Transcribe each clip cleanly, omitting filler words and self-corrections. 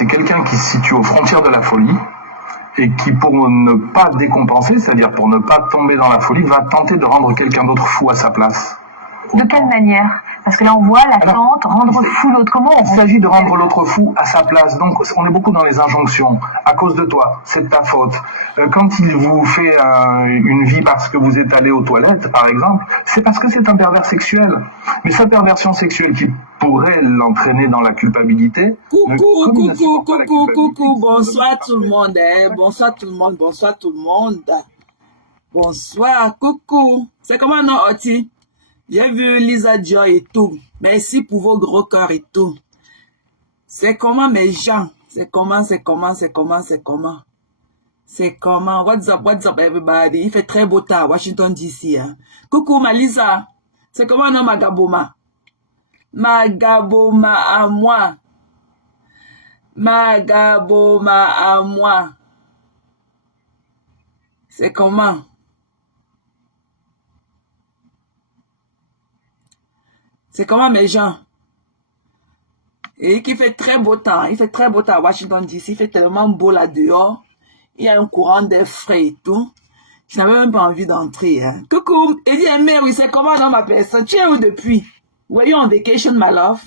C'est quelqu'un qui se situe aux frontières de la folie et qui, pour ne pas décompenser, c'est-à-dire pour ne pas tomber dans la folie, va tenter de rendre quelqu'un d'autre fou à sa place. De quelle manière? Parce que là, on voit l'attente, rendre fou l'autre. Comment il s'agit de rendre l'autre fou à sa place. Donc, on est beaucoup dans les injonctions. À cause de toi, c'est de ta faute. Quand il vous fait une vie parce que vous êtes allé aux toilettes, par exemple, c'est parce que c'est un pervers sexuel. Mais sa perversion sexuelle qui pourrait l'entraîner dans la culpabilité... Coucou, bonsoir tout le monde, bonsoir tout le monde, bonsoir tout le monde. Bonsoir, coucou. C'est comment, non, Oti? J'ai vu Lisa Joy et tout. Merci pour vos gros cœurs et tout. C'est comment mes gens? C'est comment? What's up everybody? Il fait très beau temps à Washington DC. Hein? Coucou ma Lisa. C'est comment non Magaboma? Magaboma à moi. Magaboma à moi. C'est comment? C'est comment mes gens? Et qu'il fait très beau temps. Il fait très beau temps à Washington DC. Il fait tellement beau là dehors. Il y a un courant d'air frais et tout. Je n'avais même pas envie d'entrer. Hein. Coucou. Il dit, mais oui, c'est comment dans ma personne? Tu es où depuis? Were you on vacation, my love?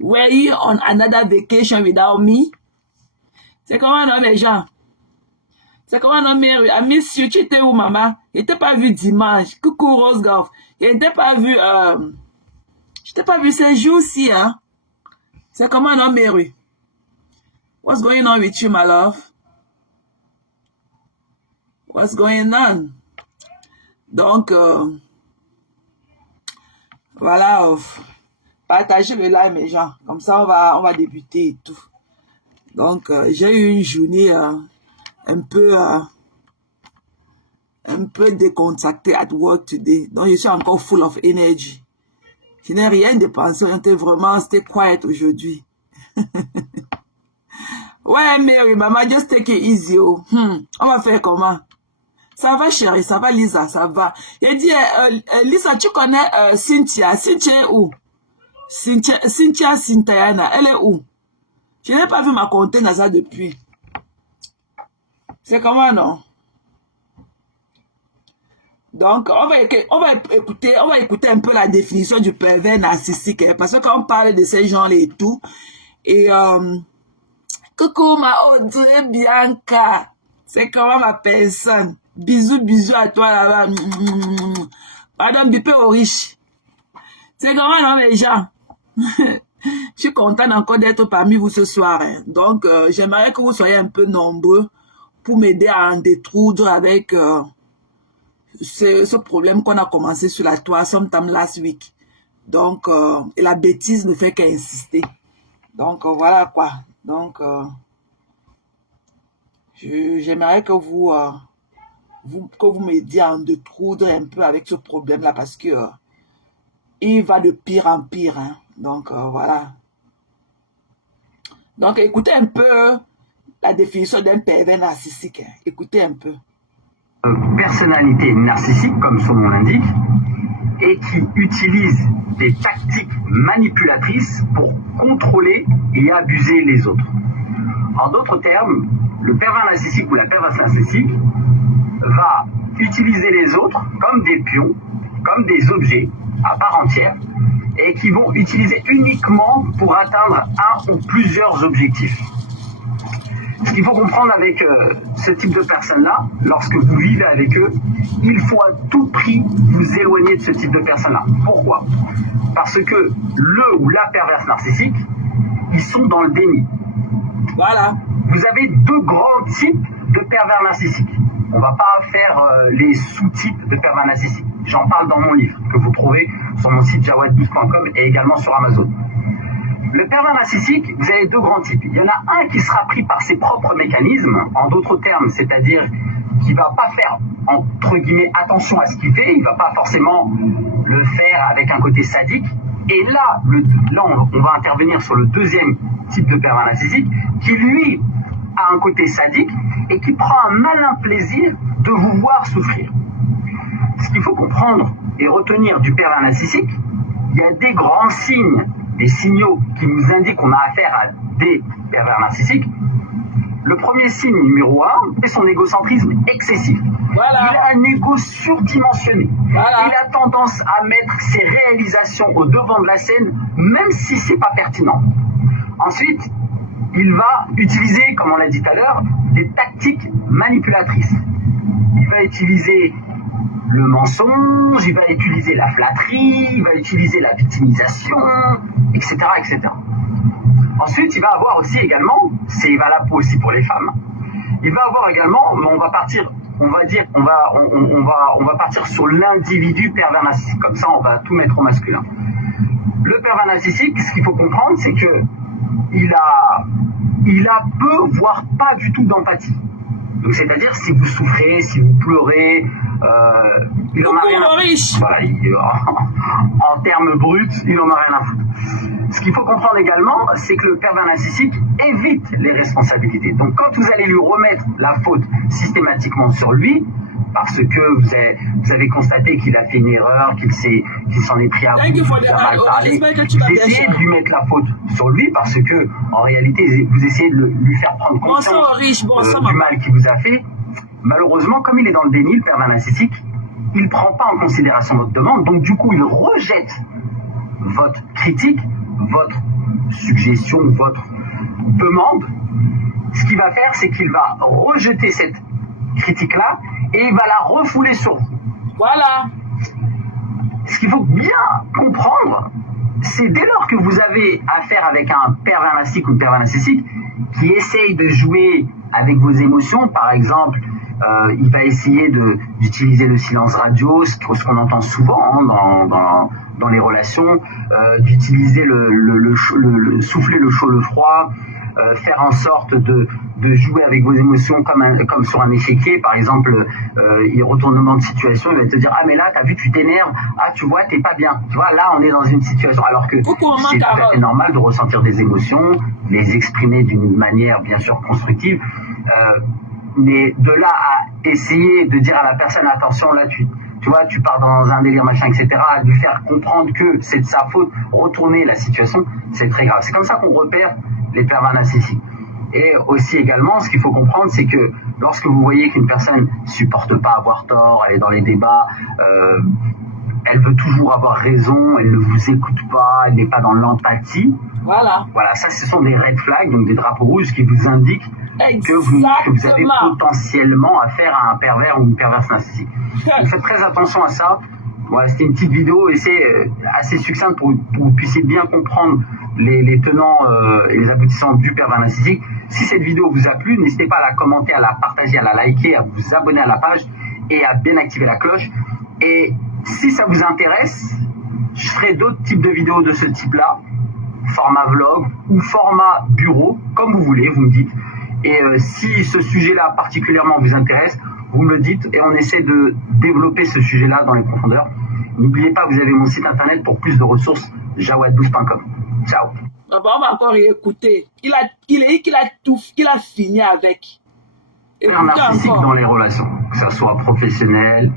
Were you on another vacation without me? C'est comment non mes gens? C'est comment non Mary? I miss you. Tu étais où maman? Je t'ai pas vu dimanche. Coucou Rose Golf. Je t'ai pas vu... Je t'ai pas vu ces jours-ci, hein? C'est comment, non, Mary? What's going on with you, my love? What's going on? Donc, voilà, partagez le live, mes gens. Comme ça, on va débuter et tout. Donc, j'ai eu une journée un peu décontractée at work today. Donc, je suis encore full of energy. Je n'ai rien dépensé, c'était quiet aujourd'hui. Ouais, Mary, maman, just take it easy. Oh. On va faire comment? Ça va, chérie, ça va, Lisa, ça va. Il dit, Lisa, tu connais Cynthia? Cynthia est où? Cynthiana, elle est où? Je n'ai pas vu ma compte dans ça depuis. C'est comment, non? Donc, on va écouter un peu la définition du pervers narcissique, hein, parce que quand on parle de ces gens-là et tout, et coucou ma Audrey Bianca, c'est comment ma personne? Bisous à toi là-bas. Pardon, bipé au riche. C'est comment non les gens? Je suis contente encore d'être parmi vous ce soir. Hein. Donc, j'aimerais que vous soyez un peu nombreux pour m'aider à en détroudre avec... ce problème qu'on a commencé sur la toile sometime last week. Donc, et la bêtise ne fait qu'insister. Donc, voilà quoi. Donc, j'aimerais que vous m'aidiez à en détroudre un peu avec ce problème-là parce que il va de pire en pire. Hein. Donc, voilà. Donc, écoutez un peu la définition d'un pervers narcissique. Hein. Écoutez un peu. Personnalité narcissique, comme son nom l'indique, et qui utilise des tactiques manipulatrices pour contrôler et abuser les autres. En d'autres termes, le pervers narcissique ou la perverse narcissique va utiliser les autres comme des pions, comme des objets à part entière, et qui vont utiliser uniquement pour atteindre un ou plusieurs objectifs. Ce qu'il faut comprendre avec ce type de personnes-là, lorsque vous vivez avec eux, il faut à tout prix vous éloigner de ce type de personnes-là. Pourquoi? Parce que le ou la perverse narcissique, ils sont dans le déni. Voilà. Vous avez deux grands types de pervers narcissiques. On ne va pas faire les sous-types de pervers narcissiques. J'en parle dans mon livre, que vous trouvez sur mon site jawad12.com et également sur Amazon. Le pervers narcissique, vous avez deux grands types. Il y en a un qui sera pris par ses propres mécanismes, en d'autres termes, c'est-à-dire qui va pas faire, entre guillemets, attention à ce qu'il fait, il va pas forcément le faire avec un côté sadique. Et là, on va intervenir sur le deuxième type de pervers narcissique, qui lui a un côté sadique et qui prend un malin plaisir de vous voir souffrir. Ce qu'il faut comprendre et retenir du pervers narcissique, il y a des grands signes, des signaux qui nous indiquent qu'on a affaire à des pervers narcissiques, le premier signe numéro 1, c'est son égocentrisme excessif. Voilà. Il a un ego surdimensionné. Voilà. Il a tendance à mettre ses réalisations au devant de la scène, même si c'est pas pertinent. Ensuite, il va utiliser, comme on l'a dit tout à l'heure, des tactiques manipulatrices. Il va utiliser le mensonge, il va utiliser la flatterie, il va utiliser la victimisation, etc., etc. Ensuite, il va avoir aussi également, c'est valable aussi pour les femmes, il va avoir également, mais on va partir, on va partir sur l'individu pervers narcissique. Comme ça, on va tout mettre au masculin. Le pervers narcissique, ce qu'il faut comprendre, c'est que il a peu, voire pas du tout d'empathie. Donc, c'est-à-dire, si vous souffrez, si vous pleurez, il en a rien à foutre. Voilà, en termes bruts, il en a rien à foutre. Ce qu'il faut comprendre également, c'est que le pervers narcissique évite les responsabilités. Donc, quand vous allez lui remettre la faute systématiquement sur lui, parce que vous avez constaté qu'il a fait une erreur, qu'il s'en est pris à vous, qu'il a mal parlé, vous essayez de lui mettre la faute sur lui parce que, en réalité, vous essayez de lui faire prendre conscience du mal qu'il vous a fait. Malheureusement, comme il est dans le déni, le pervers narcissique, il ne prend pas en considération votre demande, donc du coup, il rejette votre critique, votre suggestion, votre demande. Ce qu'il va faire, c'est qu'il va rejeter cette critique-là et il va la refouler sur vous. Voilà. Ce qu'il faut bien comprendre, c'est dès lors que vous avez affaire avec un pervers narcissique ou une pervers narcissique qui essaye de jouer avec vos émotions, par exemple, il va essayer d'utiliser le silence radio, ce qu'on entend souvent dans les relations, d'utiliser le souffler le chaud, le froid, faire en sorte de jouer avec vos émotions comme sur un échiquier. Par exemple, il retournement de situation, il va te dire ah mais là t'as vu, tu t'énerves, ah tu vois t'es pas bien, tu vois là on est dans une situation, alors que c'est tout à fait normal de ressentir des émotions, les exprimer d'une manière bien sûr constructive, mais de là à essayer de dire à la personne attention là tu vois, tu pars dans un délire machin, etc., à lui faire comprendre que c'est de sa faute, retourner la situation, c'est très grave. C'est comme ça qu'on repère les pervers narcissiques. Et aussi également, ce qu'il faut comprendre, c'est que lorsque vous voyez qu'une personne supporte pas avoir tort, elle est dans les débats, elle veut toujours avoir raison, elle ne vous écoute pas, elle n'est pas dans l'empathie. Voilà. Voilà, ça ce sont des red flags, donc des drapeaux rouges qui vous indiquent que vous avez potentiellement affaire à un pervers ou une perverse narcissique. Donc faites très attention à ça. Voilà, c'était une petite vidéo et c'est assez succincte pour que vous puissiez bien comprendre les tenants et les aboutissants du pervers narcissique. Si cette vidéo vous a plu, n'hésitez pas à la commenter, à la partager, à la liker, à vous abonner à la page et à bien activer la cloche. Et si ça vous intéresse, je ferai d'autres types de vidéos de ce type-là, format vlog ou format bureau, comme vous voulez, vous me dites. Et si ce sujet-là particulièrement vous intéresse, vous me le dites et on essaie de développer ce sujet-là dans les profondeurs. N'oubliez pas, vous avez mon site internet pour plus de ressources, jawad12.com. Ciao. On va encore écouter. Il a dit qu'il a fini avec. Un narcissique dans les relations, que ce soit professionnel,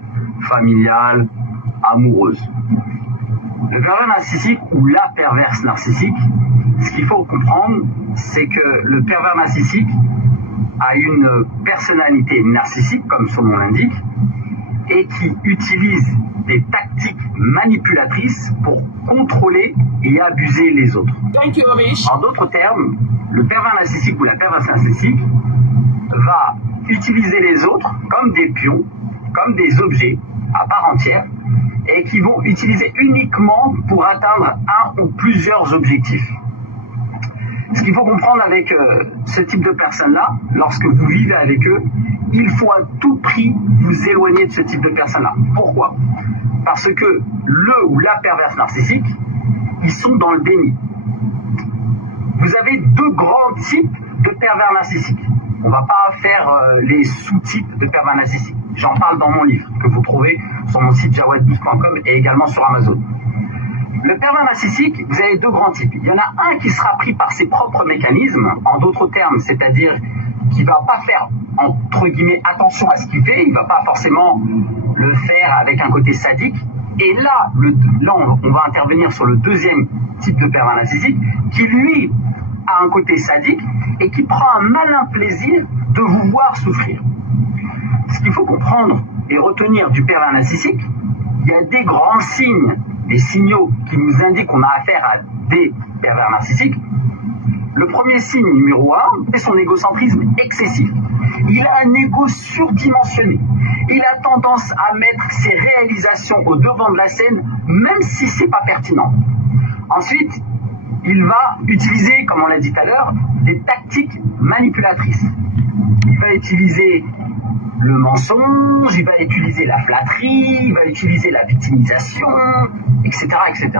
familial, amoureuse. Le pervers narcissique ou la perverse narcissique, ce qu'il faut comprendre, c'est que le pervers narcissique a une personnalité narcissique, comme son nom l'indique, et qui utilise des tactiques manipulatrices pour contrôler et abuser les autres. En d'autres termes, le pervers narcissique ou la perverse narcissique va utiliser les autres comme des pions, comme des objets à part entière, et qui vont utiliser uniquement pour atteindre un ou plusieurs objectifs. Ce qu'il faut comprendre avec ce type de personnes-là, lorsque vous vivez avec eux, il faut à tout prix vous éloigner de ce type de personnes-là. Pourquoi ? Parce que le ou la perverse narcissique, ils sont dans le déni. Vous avez deux grands types de pervers narcissiques. On ne va pas faire les sous-types de pervers narcissiques. J'en parle dans mon livre, que vous trouvez sur mon site jawad12.com et également sur Amazon. Le pervers narcissique, vous avez deux grands types. Il y en a un qui sera pris par ses propres mécanismes, en d'autres termes, c'est-à-dire qui ne va pas faire, entre guillemets, attention à ce qu'il fait, il ne va pas forcément le faire avec un côté sadique. Et là, on va intervenir sur le deuxième type de pervers narcissique, qui lui a un côté sadique et qui prend un malin plaisir de vous voir souffrir. Ce qu'il faut comprendre et retenir du pervers narcissique, il y a des grands signes, des signaux qui nous indiquent qu'on a affaire à des pervers narcissiques. Le premier signe numéro 1, c'est son égocentrisme excessif. Il a un ego surdimensionné. Il a tendance à mettre ses réalisations au devant de la scène, même si c'est pas pertinent. Ensuite, il va utiliser, comme on l'a dit tout à l'heure, des tactiques manipulatrices. Il va utiliser le mensonge, il va utiliser la flatterie, il va utiliser la victimisation, etc., etc.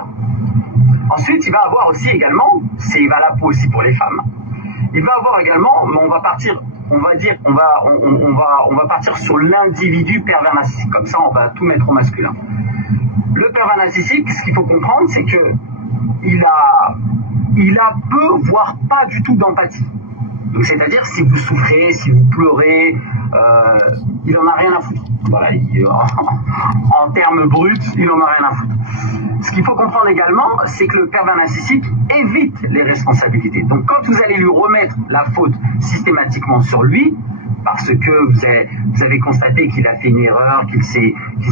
Ensuite, il va avoir aussi également, c'est valable aussi pour les femmes, il va avoir également, mais on va partir, on va partir sur l'individu pervers narcissique. Comme ça, on va tout mettre au masculin. Le pervers narcissique, ce qu'il faut comprendre, c'est que il a peu, voire pas du tout d'empathie. Donc, c'est-à-dire, si vous souffrez, si vous pleurez, il en a rien à foutre. Voilà, en termes bruts, il en a rien à foutre. Ce qu'il faut comprendre également, c'est que le pervers narcissique évite les responsabilités. Donc, quand vous allez lui remettre la faute systématiquement sur lui, parce que vous avez constaté qu'il a fait une erreur, qu'il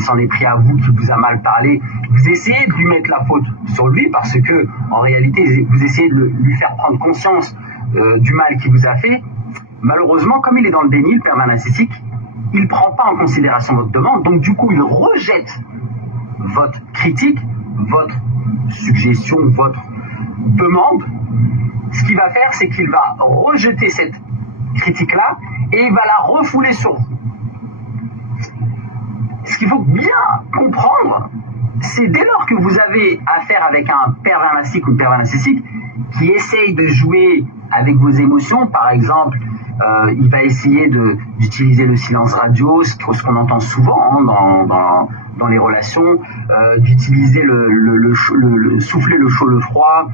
s'en est pris à vous, qu'il vous a mal parlé, vous essayez de lui mettre la faute sur lui parce que, en réalité, vous essayez de lui faire prendre conscience du mal qu'il vous a fait. Malheureusement, comme il est dans le déni, le pervers narcissique, il ne prend pas en considération votre demande, donc du coup, il rejette votre critique, votre suggestion, votre demande. Ce qu'il va faire, c'est qu'il va rejeter cette critique-là et il va la refouler sur vous. Ce qu'il faut bien comprendre, c'est dès lors que vous avez affaire avec un pervers narcissique ou une pervers narcissique qui essaye de jouer avec vos émotions, par exemple, il va essayer d'utiliser le silence radio, ce qu'on entend souvent dans les relations, d'utiliser le souffler le chaud, le froid,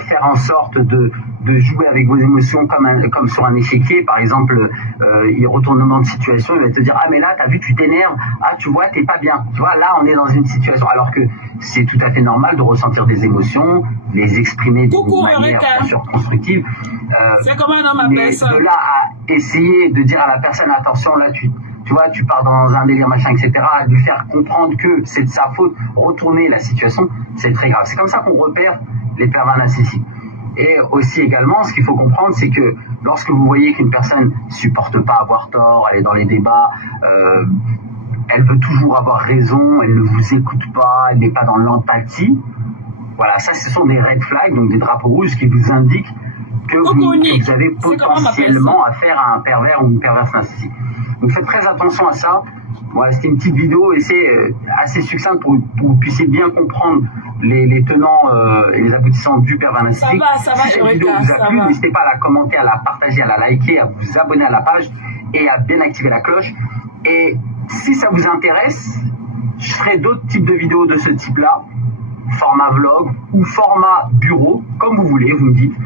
faire en sorte de jouer avec vos émotions comme sur un échiquier. Par exemple, il retournement de situation, il va te dire: ah mais là t'as vu, tu t'énerves, ah tu vois t'es pas bien, tu vois là on est dans une situation, alors que c'est tout à fait normal de ressentir des émotions, les exprimer d'une manière constructive. C'est comme un homme à personne. De là à essayer de dire à la personne: attention là tu vois, tu pars dans un délire machin, etc., à lui faire comprendre que c'est de sa faute, retourner la situation, c'est très grave. C'est comme ça qu'on repère les pervers narcissiques. Et aussi également, ce qu'il faut comprendre, c'est que lorsque vous voyez qu'une personne supporte pas avoir tort, elle est dans les débats, elle veut toujours avoir raison, elle ne vous écoute pas, elle n'est pas dans l'empathie, voilà, ça ce sont des red flags, donc des drapeaux rouges qui vous indiquent que vous avez potentiellement affaire à un pervers ou une perverse narcissique. Donc faites très attention à ça. Voilà, c'était une petite vidéo et c'est assez succinct pour que vous puissiez bien comprendre les tenants et les aboutissants du pervers narcissique. Ça va, si cette vidéo vous a plu, n'hésitez pas à la commenter, à la partager, à la liker, à vous abonner à la page et à bien activer la cloche. Et si ça vous intéresse, je ferai d'autres types de vidéos de ce type-là, format vlog ou format bureau, comme vous voulez, vous me dites.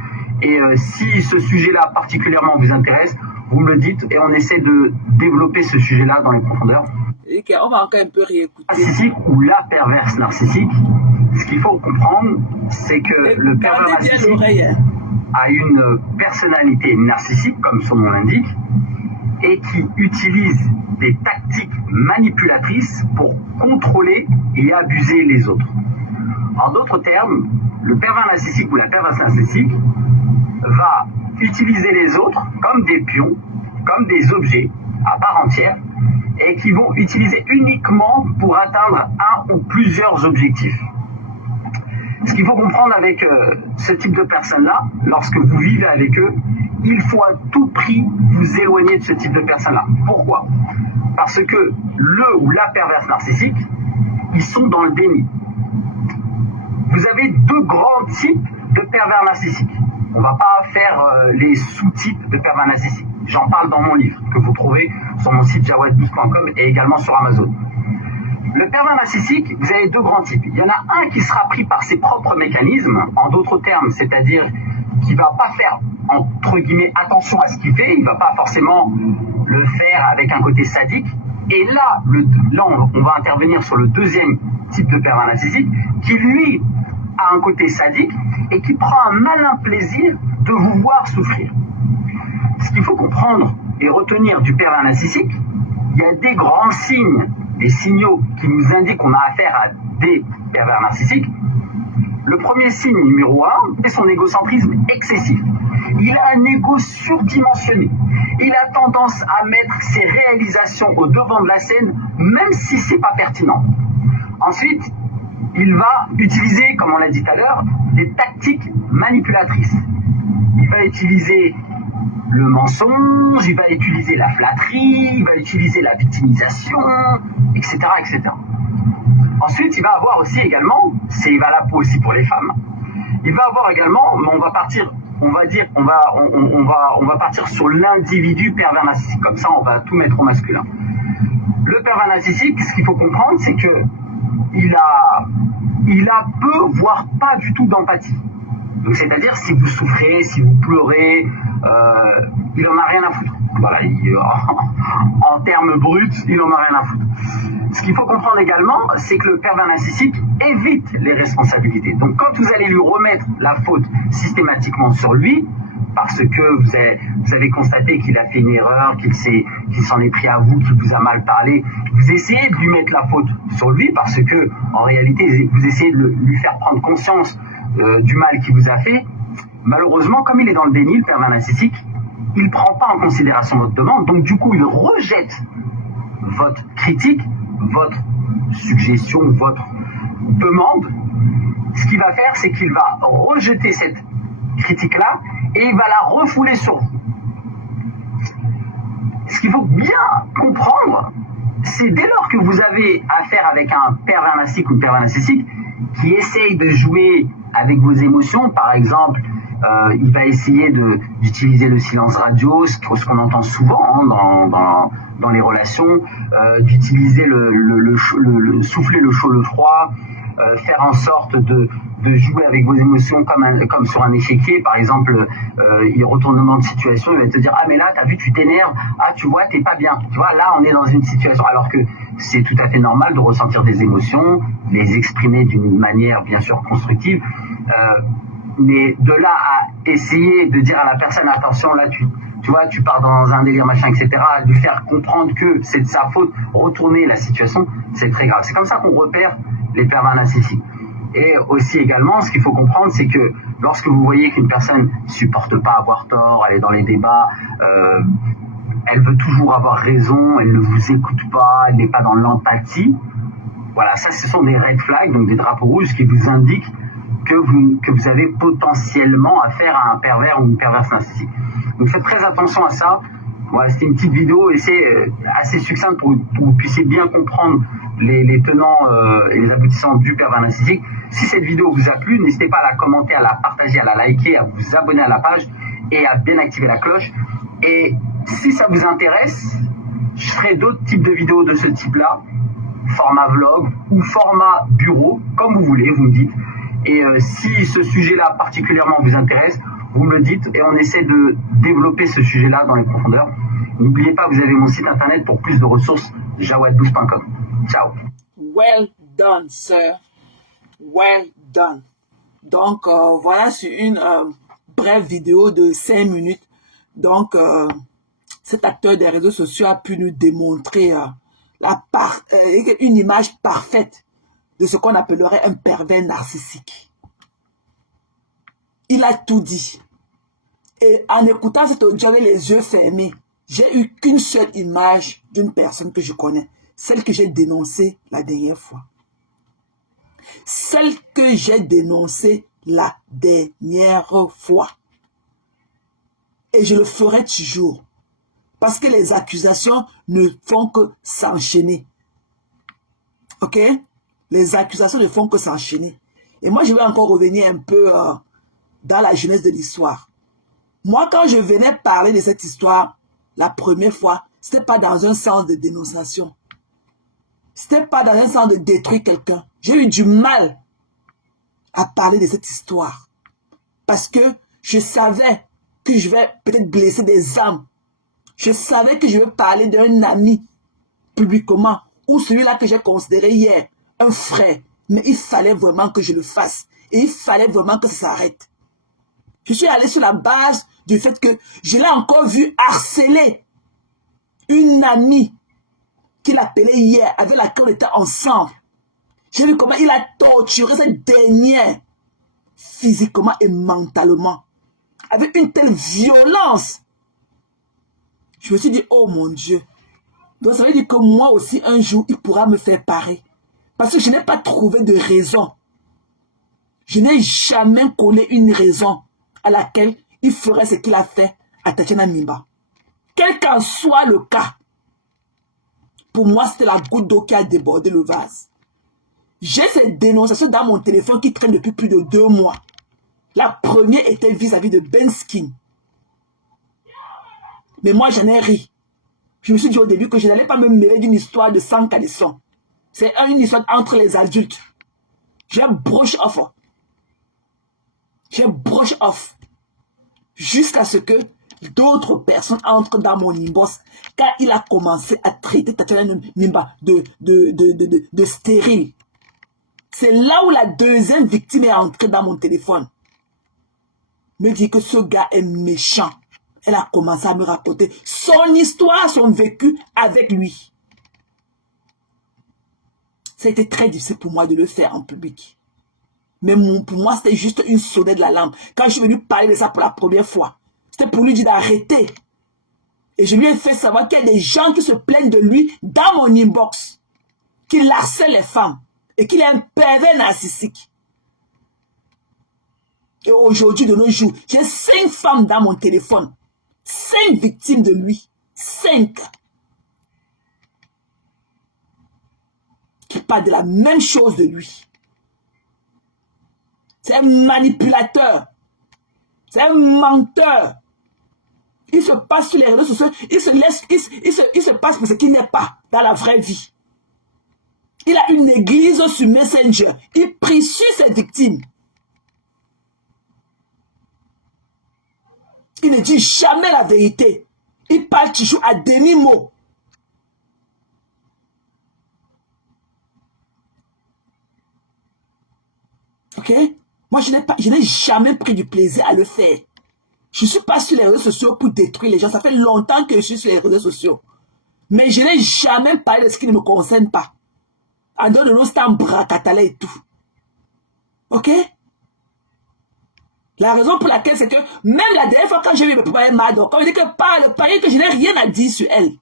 Et si ce sujet-là particulièrement vous intéresse, vous me le dites et on essaie de développer ce sujet-là dans les profondeurs. Okay, on va encore un peu réécouter. Narcissique ou la perverse narcissique, ce qu'il faut comprendre, c'est que le pervers narcissique a une personnalité narcissique, comme son nom l'indique, et qui utilise des tactiques manipulatrices pour contrôler et abuser les autres. En d'autres termes, le pervers narcissique ou la perverse narcissique va utiliser les autres comme des pions, comme des objets à part entière, et qui vont utiliser uniquement pour atteindre un ou plusieurs objectifs. Ce qu'il faut comprendre avec ce type de personnes-là, lorsque vous vivez avec eux, il faut à tout prix vous éloigner de ce type de personnes-là. Pourquoi ? Parce que le ou la perverse narcissique, ils sont dans le déni. Vous avez deux grands types de pervers narcissiques. On ne va pas faire les sous-types de pervers narcissiques. J'en parle dans mon livre, que vous trouvez sur mon site jawadboost.com et également sur Amazon. Le pervers narcissique, vous avez deux grands types. Il y en a un qui sera pris par ses propres mécanismes, en d'autres termes, c'est-à-dire qui ne va pas faire, entre guillemets, attention à ce qu'il fait, il ne va pas forcément le faire avec un côté sadique. Et là, on va intervenir sur le deuxième type de pervers narcissique, qui lui a un côté sadique et qui prend un malin plaisir de vous voir souffrir. Ce qu'il faut comprendre et retenir du pervers narcissique, il y a des grands signes, des signaux qui nous indiquent qu'on a affaire à des pervers narcissiques. Le premier signe numéro 1, c'est son égocentrisme excessif. Il a un ego surdimensionné. Il a tendance à mettre ses réalisations au devant de la scène, même si c'est pas pertinent. Ensuite, il va utiliser, comme on l'a dit tout à l'heure, des tactiques manipulatrices. Il va utiliser le mensonge, il va utiliser la flatterie, il va utiliser la victimisation, etc., etc. Ensuite, il va avoir aussi également, c'est valable aussi pour les femmes, il va avoir également, mais on va partir, on va partir sur l'individu pervers narcissique, comme ça on va tout mettre au masculin. Le pervers narcissique, ce qu'il faut comprendre, c'est que il a peu, voire pas du tout d'empathie. Donc c'est-à-dire si vous souffrez, si vous pleurez, il en a rien à foutre. Voilà, en termes bruts, il en a rien à foutre. Ce qu'il faut comprendre également, c'est que le pervers narcissique évite les responsabilités. Donc quand vous allez lui remettre la faute systématiquement sur lui, parce que vous avez constaté qu'il a fait une erreur, qu'il s'en est pris à vous, qu'il vous a mal parlé, vous essayez de lui mettre la faute sur lui parce que en réalité vous essayez de lui faire prendre conscience du mal qu'il vous a fait. Malheureusement, comme il est dans le déni, le pervers narcissique, il ne prend pas en considération votre demande, donc du coup il rejette votre critique, votre suggestion, votre demande. Ce qu'il va faire, c'est qu'il va rejeter cette critique-là et il va la refouler sur vous. Ce qu'il faut bien comprendre, c'est dès lors que vous avez affaire avec un pervers narcissique ou une pervers narcissique qui essaye de jouer avec vos émotions, par exemple, il va essayer d'utiliser le silence radio, ce qu'on entend souvent dans les relations, d'utiliser le souffler le chaud, le froid, faire en sorte de jouer avec vos émotions comme sur un échiquier. Par exemple, il retournement de situation, il va te dire ah mais là t'as vu, tu t'énerves, ah tu vois t'es pas bien, tu vois là on est dans une situation, alors que c'est tout à fait normal de ressentir des émotions, les exprimer d'une manière bien sûr constructive, mais de là à essayer de dire à la personne attention là tu vois tu pars dans un délire machin etc, lui faire comprendre que c'est de sa faute, retourner la situation, c'est très grave. C'est comme ça qu'on repère les pervers narcissiques. Et aussi également, ce qu'il faut comprendre, c'est que lorsque vous voyez qu'une personne supporte pas avoir tort, elle est dans les débats, elle veut toujours avoir raison, elle ne vous écoute pas, elle n'est pas dans l'empathie, voilà, ça ce sont des red flags, donc des drapeaux rouges qui vous indiquent que vous avez potentiellement affaire à un pervers ou une perverse narcissique. Donc faites très attention à ça. Voilà, c'était une petite vidéo et c'est assez succinct pour que vous puissiez bien comprendre les tenants et les aboutissants du pervers narcissique. Si cette vidéo vous a plu, n'hésitez pas à la commenter, à la partager, à la liker, à vous abonner à la page et à bien activer la cloche. Et si ça vous intéresse, je ferai d'autres types de vidéos de ce type-là, format vlog ou format bureau, comme vous voulez, vous me dites. Et si ce sujet-là particulièrement vous intéresse, vous me le dites et on essaie de développer ce sujet-là dans les profondeurs. N'oubliez pas, vous avez mon site internet pour plus de ressources, jawad12.com. Ciao. Well done, sir. Well done. Donc, voilà, c'est une brève vidéo de 5 minutes. Donc, cet acteur des réseaux sociaux a pu nous démontrer une image parfaite de ce qu'on appellerait un pervers narcissique. Il a tout dit. Et en écoutant cet audio avec les yeux fermés, j'ai eu qu'une seule image d'une personne que je connais, celle que j'ai dénoncée la dernière fois. Celle que j'ai dénoncée la dernière fois. Et je le ferai toujours. Parce que les accusations ne font que s'enchaîner. Ok? Les accusations ne font que s'enchaîner. Et moi, je vais encore revenir un peu dans la jeunesse de l'histoire. Moi, quand je venais parler de cette histoire, la première fois, ce n'était pas dans un sens de dénonciation. Ce n'était pas dans un sens de détruire quelqu'un. J'ai eu du mal à parler de cette histoire. Parce que je savais que je vais peut-être blesser des âmes. Je savais que je vais parler d'un ami publiquement, ou celui-là que j'ai considéré hier, un frère. Mais il fallait vraiment que je le fasse. Et il fallait vraiment que ça s'arrête. Je suis allé sur la base du fait que je l'ai encore vu harceler une amie qu'il appelait hier, avec laquelle on était ensemble. J'ai vu comment il a torturé cette dernière, physiquement et mentalement, avec une telle violence. Je me suis dit, oh mon Dieu. Donc ça veut dire que moi aussi, un jour, il pourra me faire pareil. Parce que je n'ai pas trouvé de raison. Je n'ai jamais collé une raison à laquelle il ferait ce qu'il a fait à Tatiana Mimba. Quel qu'en soit le cas, pour moi, c'était la goutte d'eau qui a débordé le vase. J'ai ces dénonciations dans mon téléphone qui traînent depuis plus de 2 mois. La première était vis-à-vis de Ben Skin. Mais moi, j'en ai ri. Je me suis dit au début que je n'allais pas me mêler d'une histoire de sang calisson. C'est une histoire entre les adultes. J'ai brush off. J'ai brush off. Jusqu'à ce que d'autres personnes entrent dans mon inbox quand il a commencé à traiter Tatiana Mimba de stérile. C'est là où la deuxième victime est entrée dans mon téléphone. Me dit que ce gars est méchant. Elle a commencé à me raconter son histoire, son vécu avec lui. Ça a été très difficile pour moi de le faire en public. Mais pour moi, c'était juste une sonnette de la lampe. Quand je suis venu parler de ça pour la première fois, c'était pour lui dire d'arrêter. Et je lui ai fait savoir qu'il y a des gens qui se plaignent de lui dans mon inbox, qu'il harcèle les femmes et qu'il est un pervers narcissique. Et aujourd'hui, de nos jours, j'ai 5 femmes dans mon téléphone. 5 victimes de lui. 5. Qui parlent de la même chose de lui. C'est un manipulateur. C'est un menteur. Il se passe sur les réseaux sociaux. Il se passe pour ce qu'il n'est pas dans la vraie vie. Il a une église sur Messenger. Il prie sur ses victimes. Il ne dit jamais la vérité. Il parle toujours à demi-mot. Ok? Moi, je n'ai jamais pris du plaisir à le faire. Je ne suis pas sur les réseaux sociaux pour détruire les gens. Ça fait longtemps que je suis sur les réseaux sociaux. Mais je n'ai jamais parlé de ce qui ne me concerne pas. En dehors de nos stands bracatala et tout. Ok? La raison pour laquelle c'est que, même la dernière fois quand j'ai eu le problème Mado, quand on dit que le pari que je n'ai rien à dire sur elle.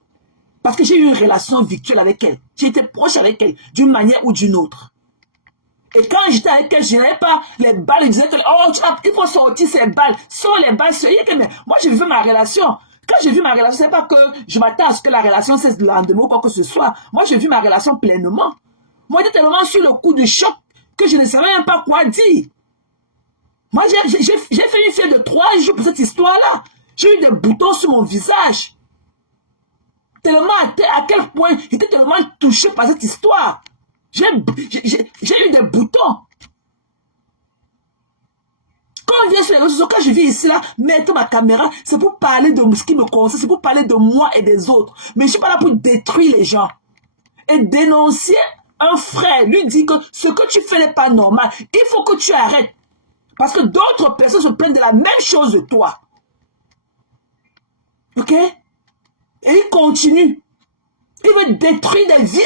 Parce que j'ai eu une relation virtuelle avec elle. J'ai été proche avec elle, d'une manière ou d'une autre. Et quand j'étais avec elle, je n'avais pas les balles. Je disais que, oh, il faut sortir ces balles. Sors les balles. Mais moi, j'ai vu ma relation. Quand j'ai vu ma relation, c'est pas que je m'attends à ce que la relation cesse le lendemain ou quoi que ce soit. Moi, j'ai vu ma relation pleinement. Moi, j'étais tellement sur le coup de choc que je ne savais même pas quoi dire. Moi, j'ai fait une fièvre de 3 jours pour cette histoire-là. J'ai eu des boutons sur mon visage. Tellement à quel point j'étais tellement touché par cette histoire. J'ai eu des boutons. Quand on vient sur les réseaux sociaux, quand je viens ici, là, mettre ma caméra, c'est pour parler de ce qui me concerne, c'est pour parler de moi et des autres. Mais je ne suis pas là pour détruire les gens. Et dénoncer un frère, lui dit que ce que tu fais n'est pas normal. Il faut que tu arrêtes. Parce que d'autres personnes se plaignent de la même chose de toi. Ok? Et il continue. Il veut détruire des vies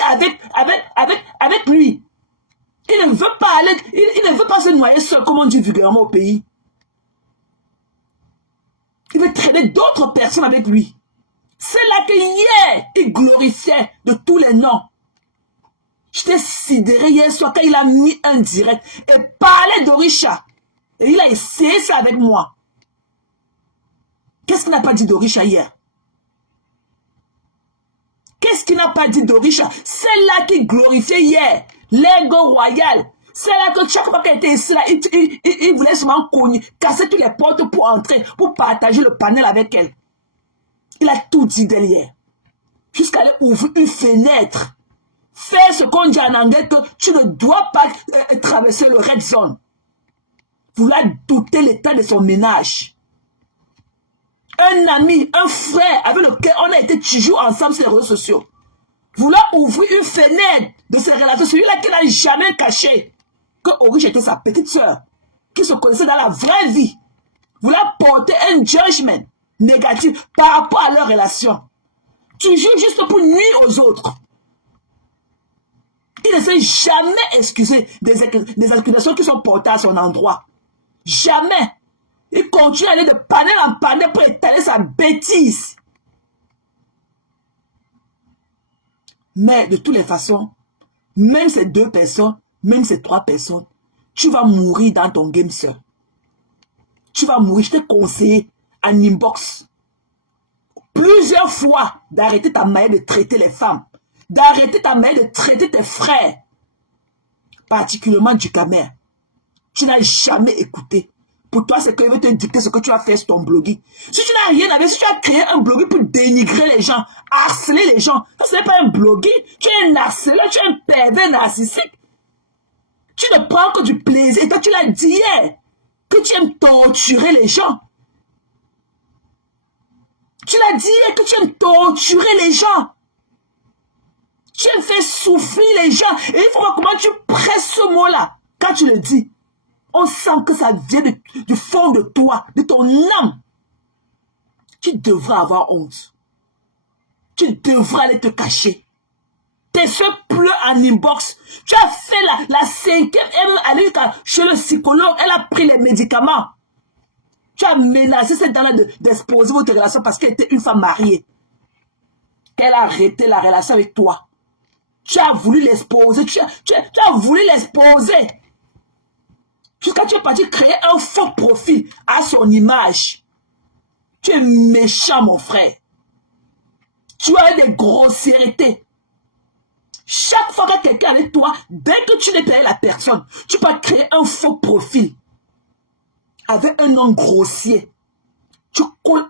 avec lui. Il ne veut pas aller, il ne veut pas se noyer seul, comme on dit vulgairement au pays. Il veut traîner d'autres personnes avec lui. C'est là que hier, il glorifiait de tous les noms. J'étais sidéré hier soir quand il a mis un direct et parlait d'Orisha. Et il a essayé ça avec moi. Qu'est-ce qu'il n'a pas dit d'Orisha hier? Qu'est-ce qu'il n'a pas dit d'Orisha? C'est là qu'il glorifiait hier. L'ego royal. C'est là que chaque fois qu'il était ici, là, il voulait seulement cogner, casser toutes les portes pour entrer, pour partager le panel avec elle. Il a tout dit derrière. Jusqu'à aller ouvrir une fenêtre. Faire ce qu'on dit en anglais que tu ne dois pas traverser le red zone. Vouloir douter l'état de son ménage. Un ami, un frère avec lequel on a été toujours ensemble sur les réseaux sociaux. Vouloir ouvrir une fenêtre de ses relations, celui-là qui n'a jamais caché que Orisha était sa petite soeur. qui se connaissaient dans la vraie vie, voulaient porter un jugement négatif par rapport à leur relation. Tu juges juste pour nuire aux autres. Il ne s'est jamais excusé des accusations qui sont portées à son endroit. Jamais. Il continue à aller de panel en panel pour étaler sa bêtise. Mais de toutes les façons, même ces 2 personnes, même ces 3 personnes, tu vas mourir dans ton game seul. Tu vas mourir. Je t'ai conseillé en inbox plusieurs fois d'arrêter ta manière de traiter les femmes, d'arrêter ta manière de traiter tes frères, particulièrement du Camer. Tu n'as jamais écouté. Pour toi, c'est qu'il veut te dicter ce que tu vas faire sur ton blogging. Si tu n'as rien à faire, si tu as créé un blogging pour dénigrer les gens, harceler les gens, ça ce n'est pas un blogging, tu es un harceleur, tu es un pervers narcissique. Tu ne prends que du plaisir. Et toi, tu l'as dit hier, que tu aimes torturer les gens. Tu l'as dit hier que tu aimes torturer les gens. Tu aimes faire souffrir les gens. Et il faut voir comment tu presses ce mot-là. Quand tu le dis, on sent que ça vient du fond de toi, de ton âme. Tu devras avoir honte. Tu devras aller te cacher. Tes soeurs pleurent en inbox. Tu as fait la 5e, elle est allée chez le psychologue, elle a pris les médicaments. Tu as menacé cette dame d'exposer votre relation parce qu'elle était une femme mariée. Qu'elle a arrêté la relation avec toi. Tu as voulu l'exposer, tu as voulu l'exposer. Jusqu'à tu es parti créer un faux profil à son image. Tu es méchant, mon frère. Tu as des grossièretés. Chaque fois que quelqu'un est avec toi, dès que tu n'es pas la personne, tu peux créer un faux profil avec un nom grossier. Tu colles